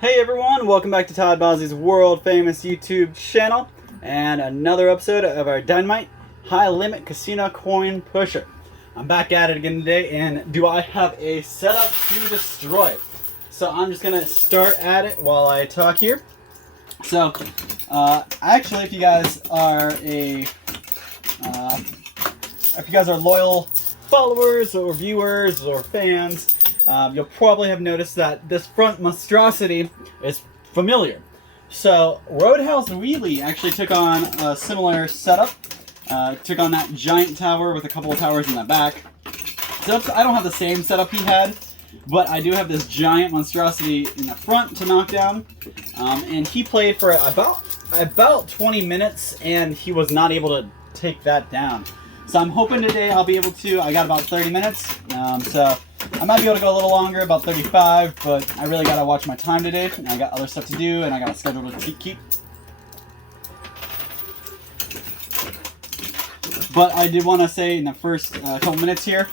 Hey everyone, welcome back to Todd Bosley's world famous YouTube channel and another episode of our Dynamite High Limit Casino Coin Pusher. I'm back at it again today, and do I have a setup to destroy? So I'm just gonna start at it while I talk here. So actually, if you guys are loyal followers or viewers or fans, you'll probably have noticed that this front monstrosity is familiar. So Roadhouse Wheelie actually took on a similar setup. Took on that giant tower with a couple of towers in the back. So I don't have the same setup he had, but I do have this giant monstrosity in the front to knock down. And he played for about 20 minutes, and he was not able to take that down. So I'm hoping today I'll be able to. I got about 30 minutes, so I might be able to go a little longer, about 35, but I really got to watch my time today. I got other stuff to do, and I got a schedule to keep. But I did want to say in the first couple minutes here,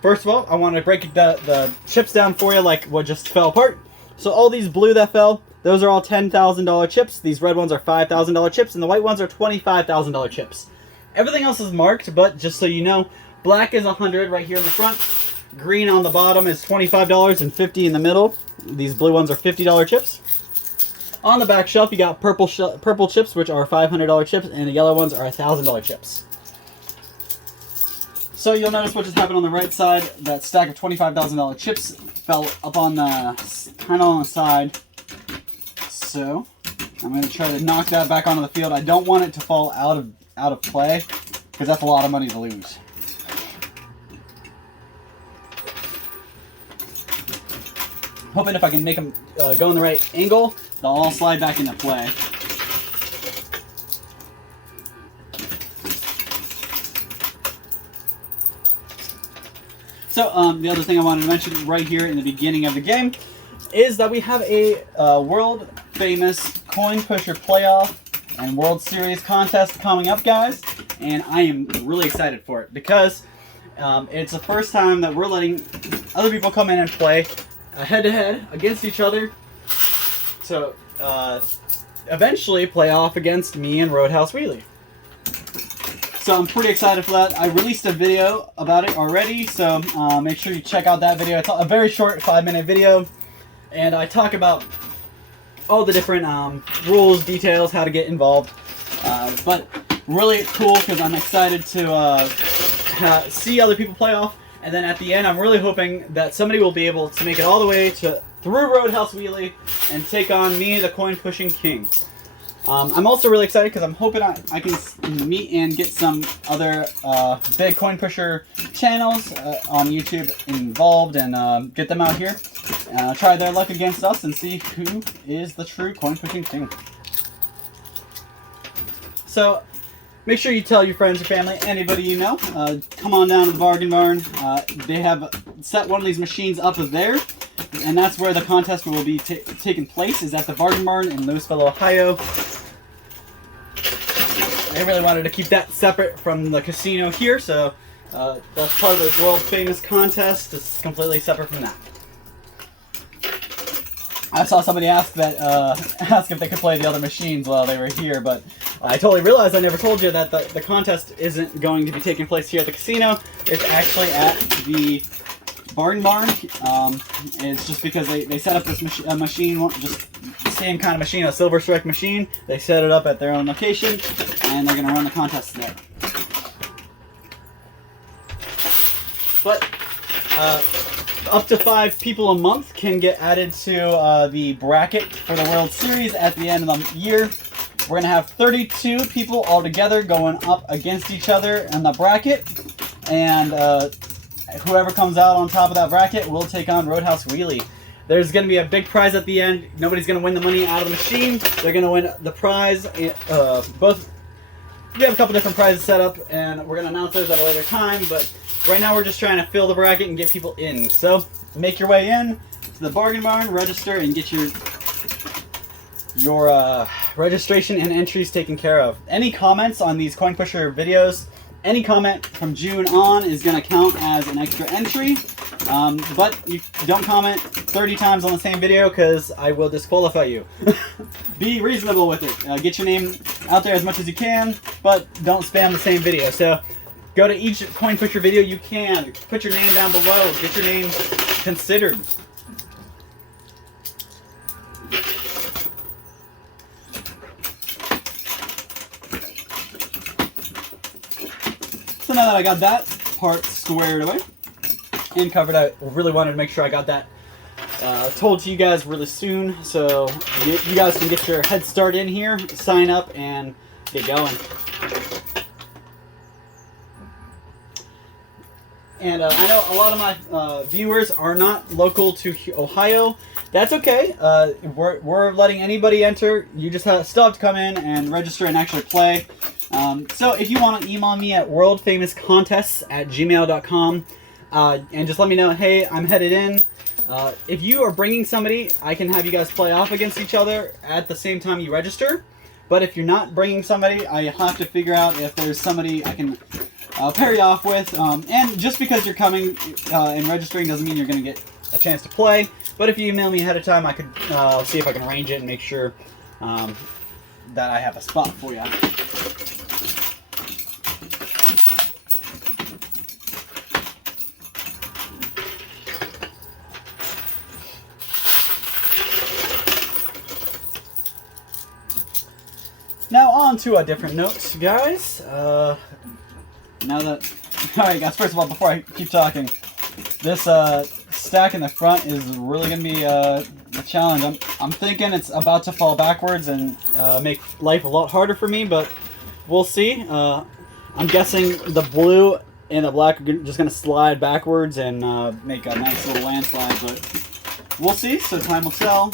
first of all, I want to break the chips down for you like what just fell apart. So all these blue that fell, those are all $10,000 chips. These red ones are $5,000 chips, and the white ones are $25,000 chips. Everything else is marked, but just so you know, black is 100 right here in the front. Green on the bottom is $25 and 50 in the middle. These blue ones are $50 chips. On the back shelf, you got purple chips, which are $500 chips, and the yellow ones are $1,000 chips. So you'll notice what just happened on the right side. That stack of $25,000 chips fell up on the kind of on the side. So I'm going to try to knock that back onto the field. I don't want it to fall out of play, because that's a lot of money to lose. Hoping if I can make them go in the right angle, they'll all slide back into play. So the other thing I wanted to mention right here in the beginning of the game is that we have a world famous coin pusher playoff and World Series contest coming up, guys, and I am really excited for it because it's the first time that we're letting other people come in and play head-to-head against each other to eventually play off against me and Roadhouse Wheelie. So I'm pretty excited for that. I released a video about it already, so make sure you check out that video. It's a very short 5-minute video, and I talk about all the different rules, details, how to get involved. But really cool because I'm excited to see other people play off. And then at the end, I'm really hoping that somebody will be able to make it all the way through Roadhouse Wheelie and take on me, the coin pushing king. I'm also really excited because I'm hoping I can meet and get some other big coin pusher channels on YouTube involved and get them out here. Try their luck against us and see who is the true coin pushing king. So make sure you tell your friends, your family, anybody you know. Come on down to the Bargain Barn. They have set one of these machines up there, and that's where the contest will be taking place, is at the Bargain Barn in Louisville, Ohio. They really wanted to keep that separate from the casino here, so that's part of the world famous contest. It's completely separate from that. I saw somebody ask if they could play the other machines while they were here, but I totally realized I never told you that the contest isn't going to be taking place here at the casino. It's actually at the Bargain Barn. It's just because they set up this machine, just the same kind of machine, a Silver Strike machine. They set it up at their own location, and they're going to run the contest there. But up to 5 people a month can get added to the bracket for the World Series at the end of the year. We're going to have 32 people all together going up against each other in the bracket, and whoever comes out on top of that bracket will take on Roadhouse Wheelie. There's going to be a big prize at the end. Nobody's going to win the money out of the machine. They're going to win the prize. We have a couple different prizes set up, and we're going to announce those at a later time, but right now we're just trying to fill the bracket and get people in. So make your way in to the Bargain Barn, register, and get your registration and entries taken care of. Any comments on these coin pusher videos, any comment from June on is going to count as an extra entry. But you don't comment 30 times on the same video because I will disqualify you. Be reasonable with it. Get your name out there as much as you can, but don't spam the same video. So go to each coin pusher video you can. Put your name down below. Get your name considered. So now that I got that part squared away and covered, I really wanted to make sure I got that told to you guys really soon, so you guys can get your head start in here, sign up, and get going. And I know a lot of my viewers are not local to Ohio. That's okay. We're letting anybody enter. You just still have to come in and register and actually play. So if you want to email me at worldfamouscontests@gmail.com and just let me know, hey, I'm headed in. If you are bringing somebody, I can have you guys play off against each other at the same time you register. But if you're not bringing somebody, I have to figure out if there's somebody I can pair you off with. And just because you're coming and registering doesn't mean you're going to get a chance to play. But if you email me ahead of time, I could see if I can arrange it and make sure that I have a spot for you. Now on to a different note, guys. Alright guys, first of all, before I keep talking, this stack in the front is really going to be a challenge. I'm thinking it's about to fall backwards and make life a lot harder for me, but we'll see. I'm guessing the blue and the black are just going to slide backwards and make a nice little landslide, but we'll see, so time will tell.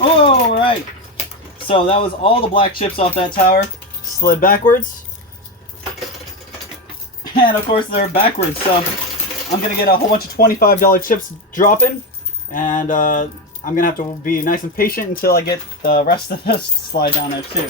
Alright, so that was all the black chips off that tower, slid backwards, and of course they're backwards, so I'm going to get a whole bunch of $25 chips dropping, and I'm going to have to be nice and patient until I get the rest of this to slide down there too.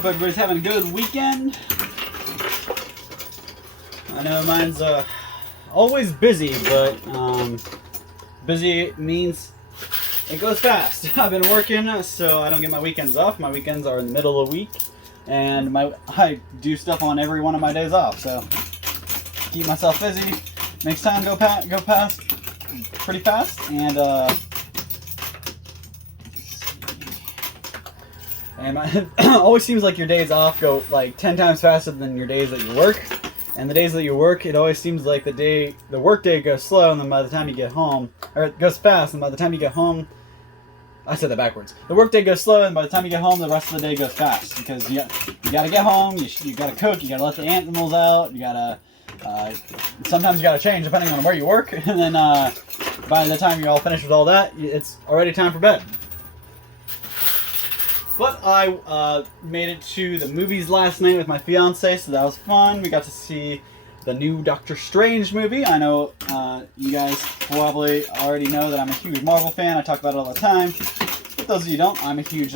Hope everybody's having a good weekend. I know mine's always busy, but busy means it goes fast. I've been working, so I don't get my weekends off. My weekends are in the middle of the week, and I do stuff on every one of my days off. So keep myself busy, makes time go past pretty fast, and it always seems like your days off go like 10 times faster than your days that you work. And the days that you work, it always seems like the work day goes slow, and then by the time you get home, or it goes fast, and by the time you get home, I said that backwards. The work day goes slow, and by the time you get home, the rest of the day goes fast, because you gotta get home, you gotta cook, you gotta let the animals out, you gotta, sometimes you gotta change depending on where you work, and then by the time you're all finished with all that, it's already time for bed. But I made it to the movies last night with my fiance, so that was fun. We got to see the new Doctor Strange movie. I know you guys probably already know that I'm a huge Marvel fan. I talk about it all the time. For those of you who don't, I'm a huge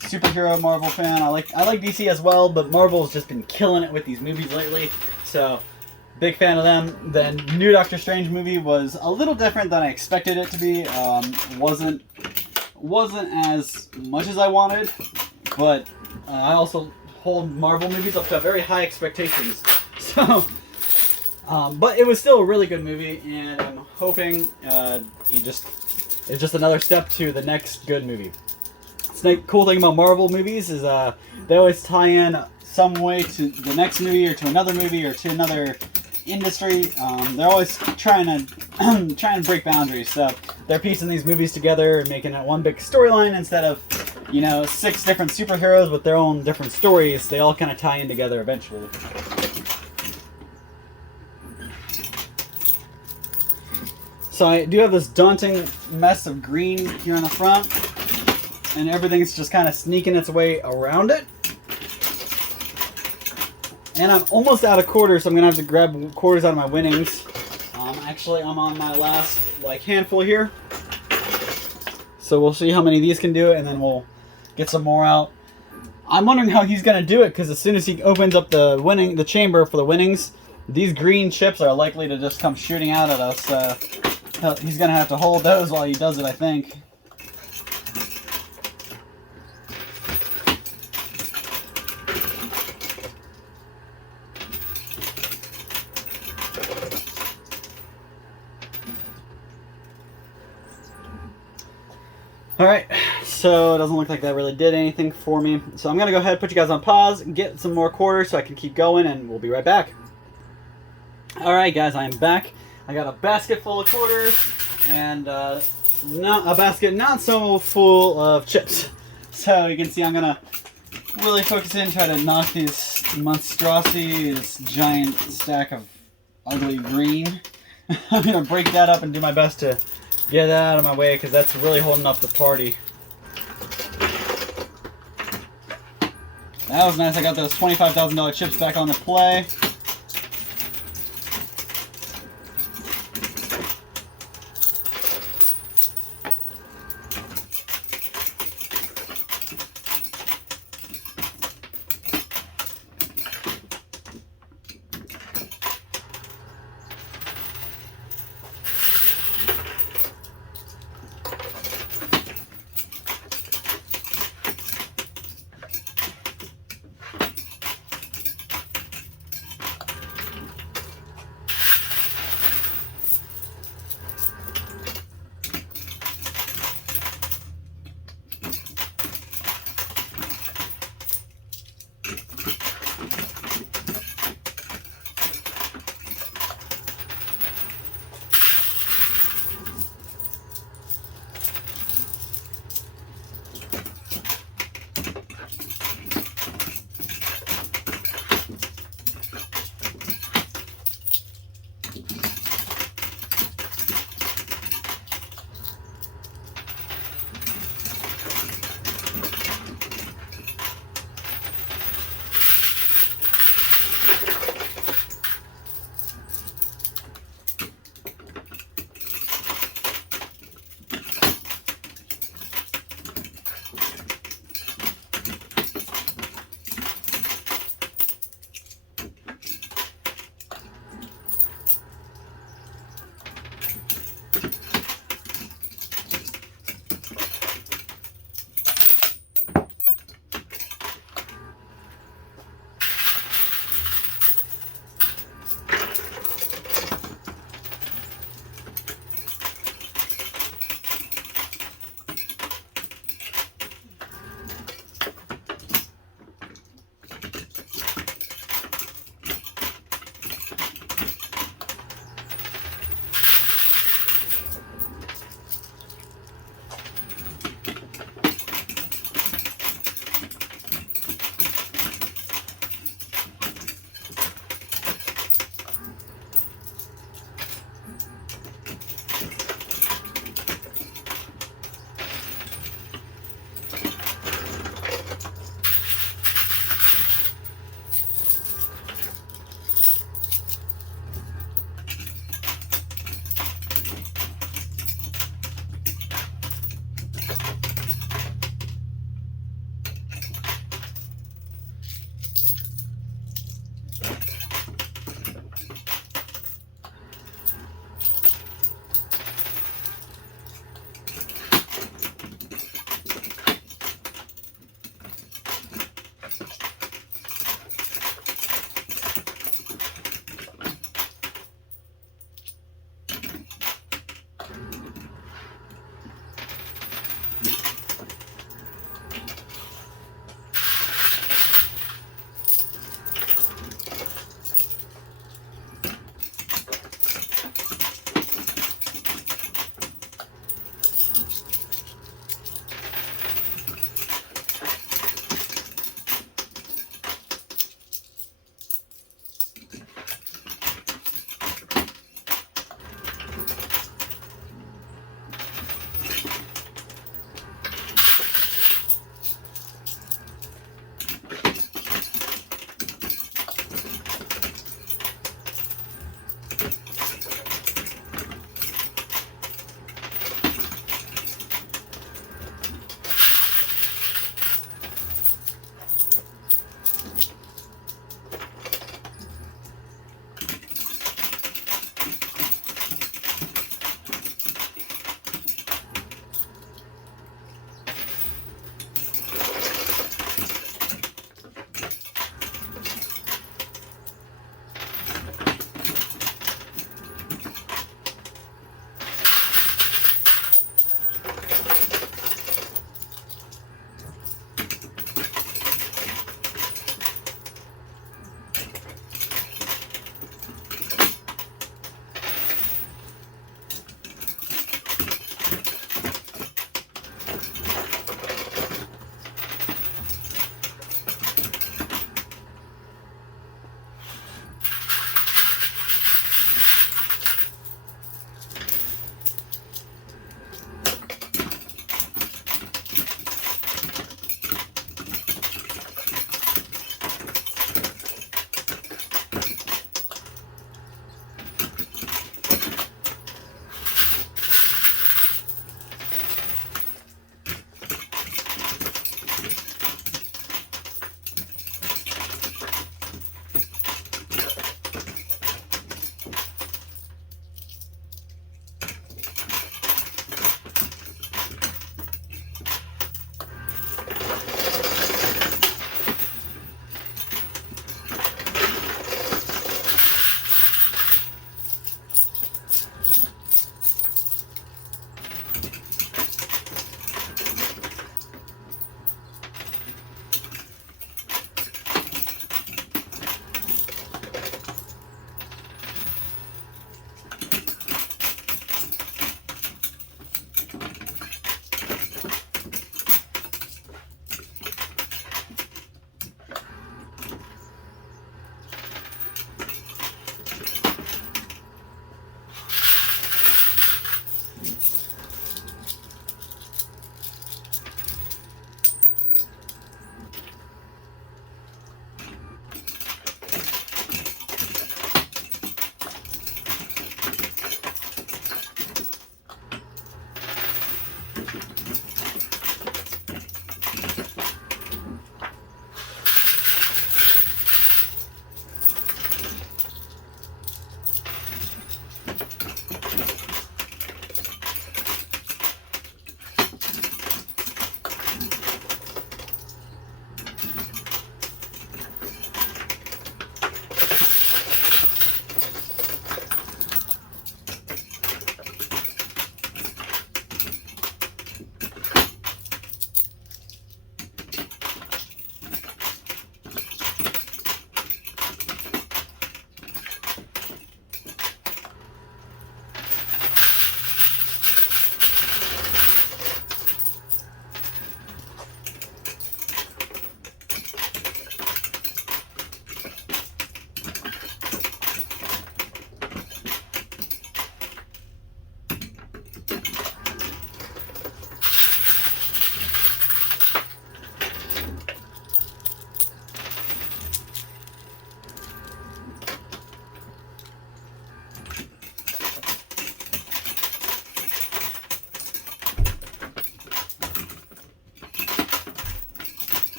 superhero Marvel fan. I like DC as well, but Marvel's just been killing it with these movies lately. So, big fan of them. The new Doctor Strange movie was a little different than I expected it to be. Wasn't as much as I wanted, but I also hold Marvel movies up to very high expectations. So, but it was still a really good movie, and I'm hoping it's just another step to the next good movie. The cool thing about Marvel movies is they always tie in some way to the next movie, or to another movie, or to another industry. They're always trying to break boundaries, so they're piecing these movies together and making it one big storyline instead of 6 different superheroes with their own different stories. They all kind of tie in together eventually. So I do have this daunting mess of green here on the front, and everything's just kind of sneaking its way around it. And I'm almost out of quarters, so I'm going to have to grab quarters out of my winnings. Actually, I'm on my last handful here. So we'll see how many of these can do it, and then we'll get some more out. I'm wondering how he's going to do it, because as soon as he opens up the chamber for the winnings, these green chips are likely to just come shooting out at us. He's going to have to hold those while he does it, I think. Alright, so it doesn't look like that really did anything for me. So I'm going to go ahead and put you guys on pause, get some more quarters so I can keep going, and we'll be right back. Alright guys, I am back. I got a basket full of quarters, and not a basket not so full of chips. So you can see I'm going to really focus in, try to knock this monstrosity, this giant stack of ugly green. I'm going to break that up and do my best to get that out of my way, because that's really holding up the party. That was nice. I got those $25,000 chips back on the play.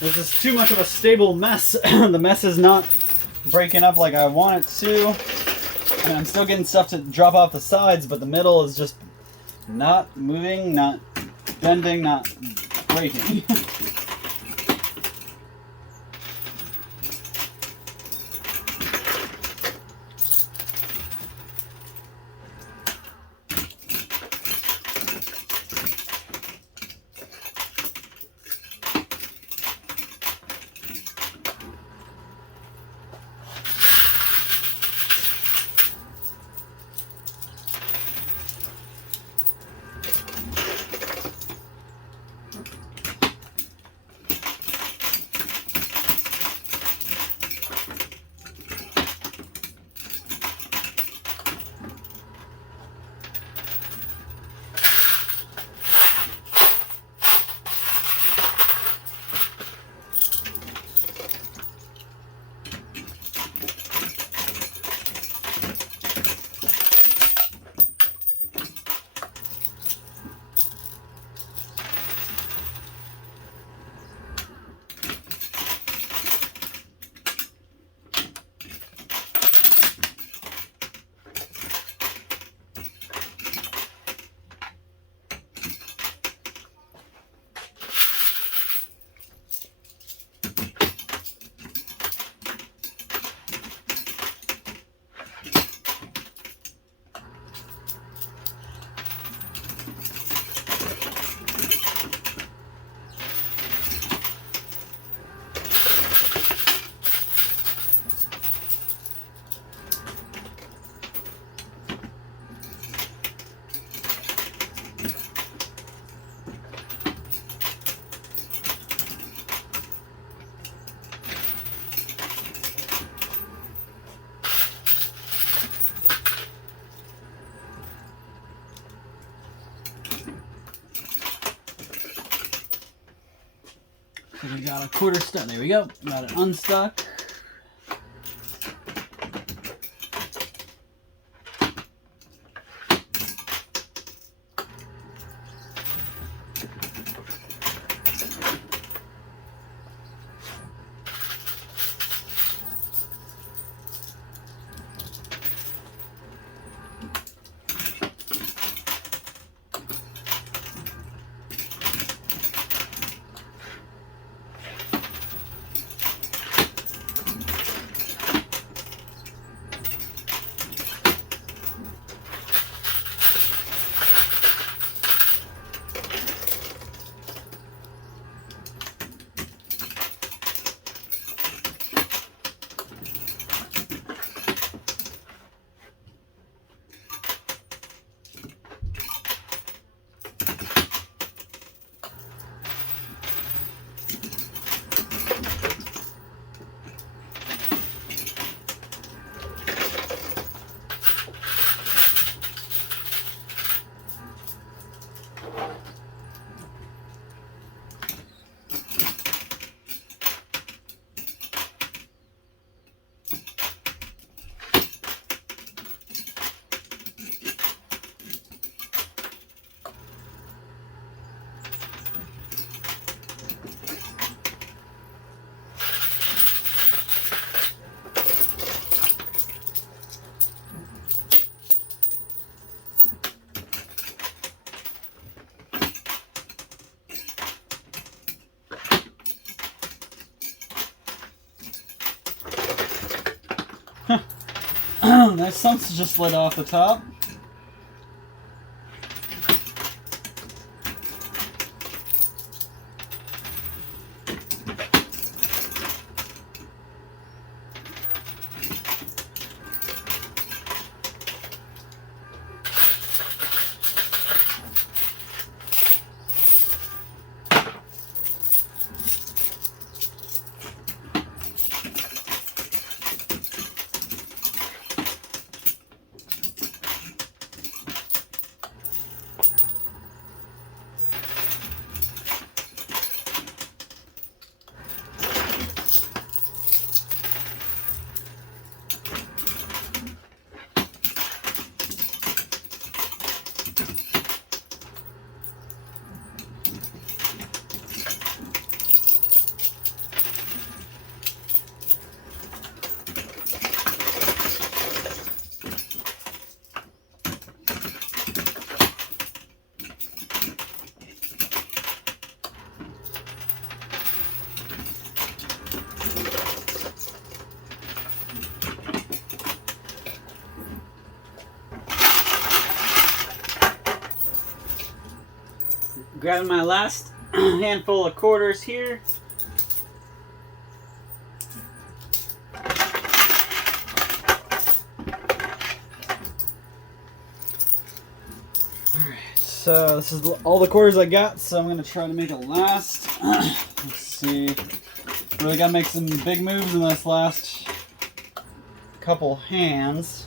This is too much of a stable mess. The mess is not breaking up like I want it to. And I'm still getting stuff to drop off the sides, but the middle is just not moving, not bending, not breaking. So we got a quarter stuck. There we go. Got it unstuck. Nice something just slid off the top. Grabbing my last handful of quarters here. Alright, so this is all the quarters I got, so I'm going to try to make it last. Let's see. Really got to make some big moves in this last couple hands.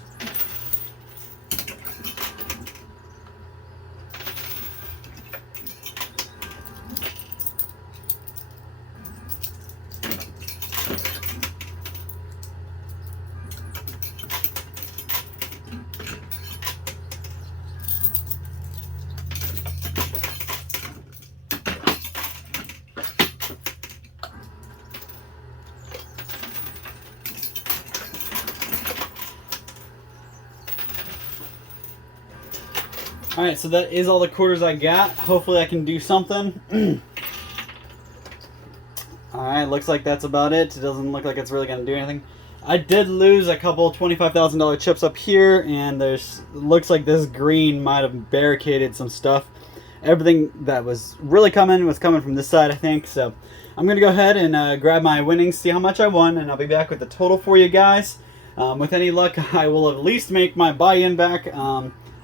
Alright, so that is all the quarters I got. Hopefully I can do something. Alright, looks like that's about it. It doesn't look like it's really going to do anything. I did lose a couple $25,000 chips up here, and looks like this green might have barricaded some stuff. Everything that was really coming was coming from this side, I think. So I'm going to go ahead and grab my winnings, see how much I won, and I'll be back with the total for you guys. With any luck, I will at least make my buy-in back.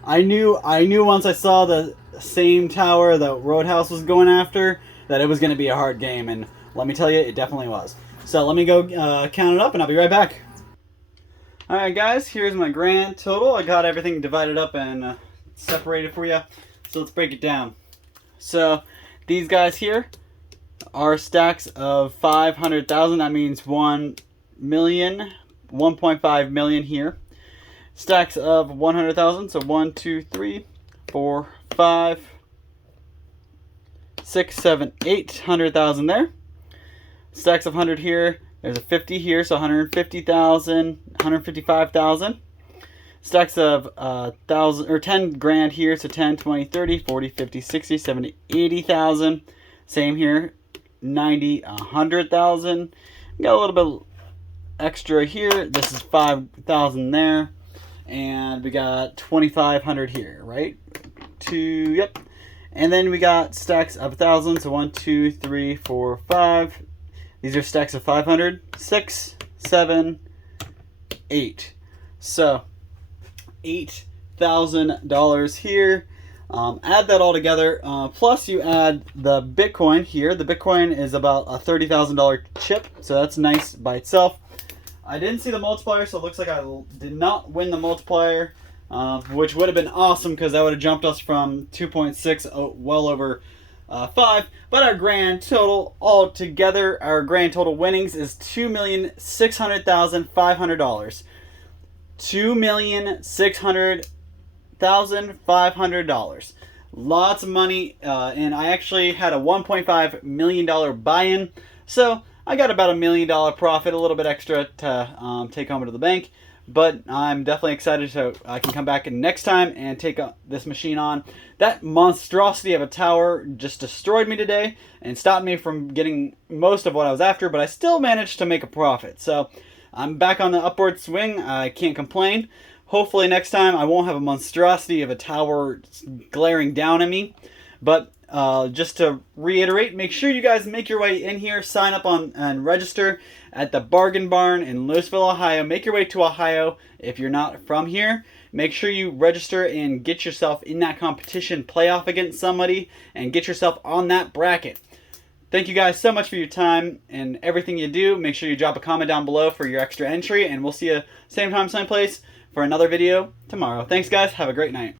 I knew once I saw the same tower that Roadhouse was going after that it was going to be a hard game, and let me tell you, it definitely was. So let me go count it up, and I'll be right back. Alright guys, here's my grand total. I got everything divided up and separated for you. So let's break it down. So these guys here are stacks of 500,000. That means 1 million, 1.5 million here. Stacks of 100,000, so 1, 2, 3, 4, 5, 6, 7, 800,000 there. Stacks of 100 here. There's a 50 here, so 150,000, 155,000. Stacks of 1,000 or 10 grand here, so 10, 20, 30, 40, 50, 60, 70, 80,000. Same here, 90, 100,000. Got a little bit extra here. This is 5,000 there. And we got 2,500 here, right? Yep. And then we got stacks of 1,000. So 1, 2, 3, 4, 5. These are stacks of 500. 6, 7, 8. So $8,000 here. Add that all together. Plus you add the Bitcoin here. The Bitcoin is about a $30,000 chip. So that's nice by itself. I didn't see the multiplier, so it looks like I did not win the multiplier, which would have been awesome because that would have jumped us from 2.6 well over 5. But our grand total altogether, our grand total winnings is $2,600,500. $2,600,500. Lots of money, and I actually had a $1.5 million buy-in, so I got about $1 million profit, a little bit extra to take home to the bank. But I'm definitely excited so I can come back next time and take this machine on. That monstrosity of a tower just destroyed me today and stopped me from getting most of what I was after, but I still managed to make a profit. So I'm back on the upward swing. I can't complain. Hopefully next time I won't have a monstrosity of a tower glaring down at me. But just to reiterate, make sure you guys make your way in here, sign up on and register at the Bargain Barn in Louisville, Ohio. Make your way to Ohio if you're not from here. Make sure you register and get yourself in that competition playoff against somebody and get yourself on that bracket. Thank you guys so much for your time and everything you do. Make sure you drop a comment down below for your extra entry, and we'll see you same time, same place for another video tomorrow. Thanks guys, have a great night.